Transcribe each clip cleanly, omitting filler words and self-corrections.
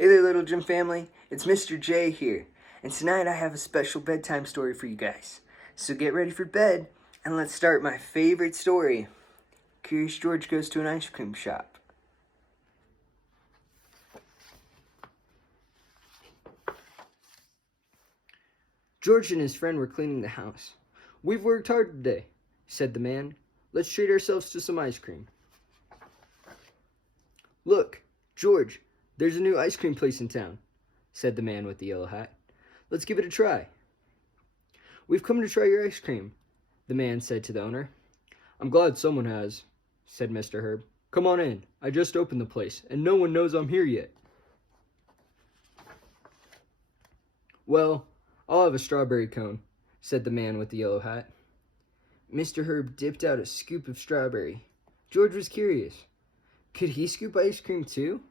Hey there, Little Gym family. It's Mr. J here, and tonight I have a special bedtime story for you guys. So get ready for bed, and let's start my favorite story. Curious George goes to an ice cream shop. George and his friend were cleaning the house. "We've worked hard today," said the man. "Let's treat ourselves to some ice cream." "Look, George, there's a new ice cream place in town," said the man with the yellow hat. "Let's give it a try." "We've come to try your ice cream," the man said to the owner. "I'm glad someone has," said Mr. Herb. "Come on in. I just opened the place, and no one knows I'm here yet." "Well, I'll have a strawberry cone," said the man with the yellow hat. Mr. Herb dipped out a scoop of strawberry. George was curious. Could he scoop ice cream too?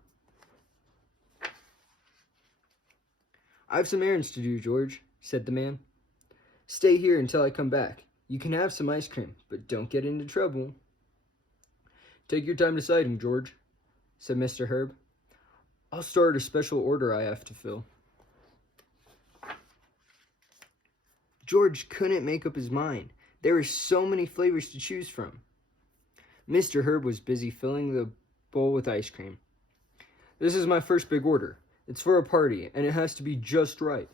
"I have some errands to do, George," said the man. "Stay here until I come back. You can have some ice cream, but don't get into trouble." "Take your time deciding, George," said Mr. Herb. "I'll start a special order I have to fill." George couldn't make up his mind. There were so many flavors to choose from. Mr. Herb was busy filling the bowl with ice cream. "This is my first big order. It's for a party, and it has to be just right."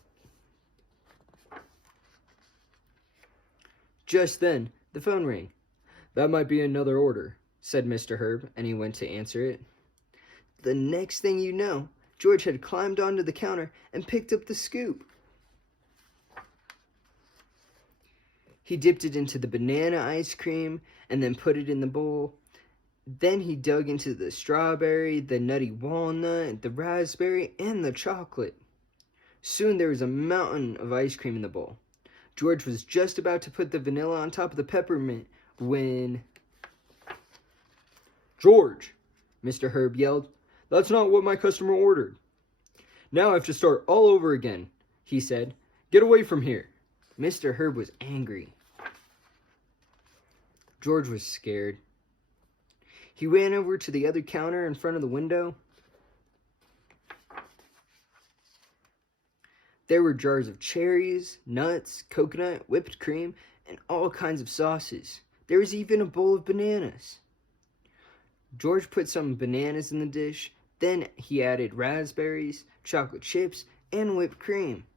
Just then, the phone rang. "That might be another order," said Mr. Herb, and he went to answer it. The next thing you know, George had climbed onto the counter and picked up the scoop. He dipped it into the banana ice cream and then put it in the bowl. Then he dug into the strawberry, the nutty walnut, the raspberry, and the chocolate. Soon there was a mountain of ice cream in the bowl. George was just about to put the vanilla on top of the peppermint when... "George!" Mr. Herb yelled. "That's not what my customer ordered." "Now I have to start all over again," he said. "Get away from here." Mr. Herb was angry. George was scared. He ran over to the other counter in front of the window. There were jars of cherries, nuts, coconut, whipped cream, and all kinds of sauces. There was even a bowl of bananas. George put some bananas in the dish. Then he added raspberries, chocolate chips, and whipped cream.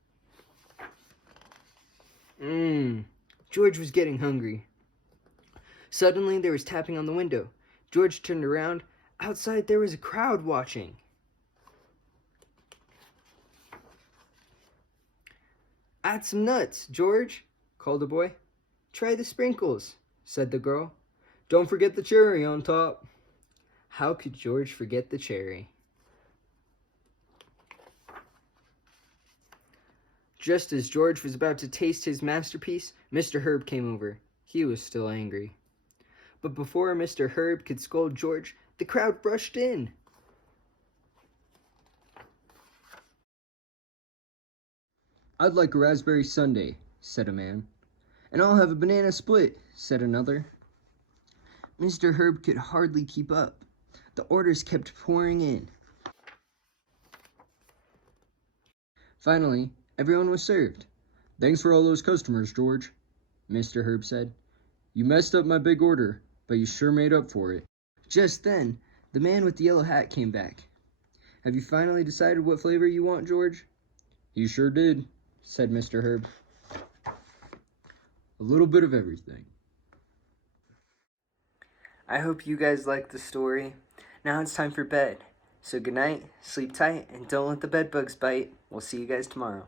George was getting hungry. Suddenly, there was tapping on the window. George turned around. Outside, there was a crowd watching. "Add some nuts, George," called a boy. "Try the sprinkles," said the girl. "Don't forget the cherry on top." How could George forget the cherry? Just as George was about to taste his masterpiece, Mr. Herb came over. He was still angry. But before Mr. Herb could scold George, the crowd rushed in. "I'd like a raspberry sundae," said a man. "And I'll have a banana split," said another. Mr. Herb could hardly keep up. The orders kept pouring in. Finally, everyone was served. "Thanks for all those customers, George," Mr. Herb said. "You messed up my big order, but you sure made up for it." Just then, the man with the yellow hat came back. "Have you finally decided what flavor you want, George?" "He sure did," said Mr. Herb. "A little bit of everything." I hope you guys liked the story. Now it's time for bed. So good night, sleep tight, and don't let the bed bugs bite. We'll see you guys tomorrow.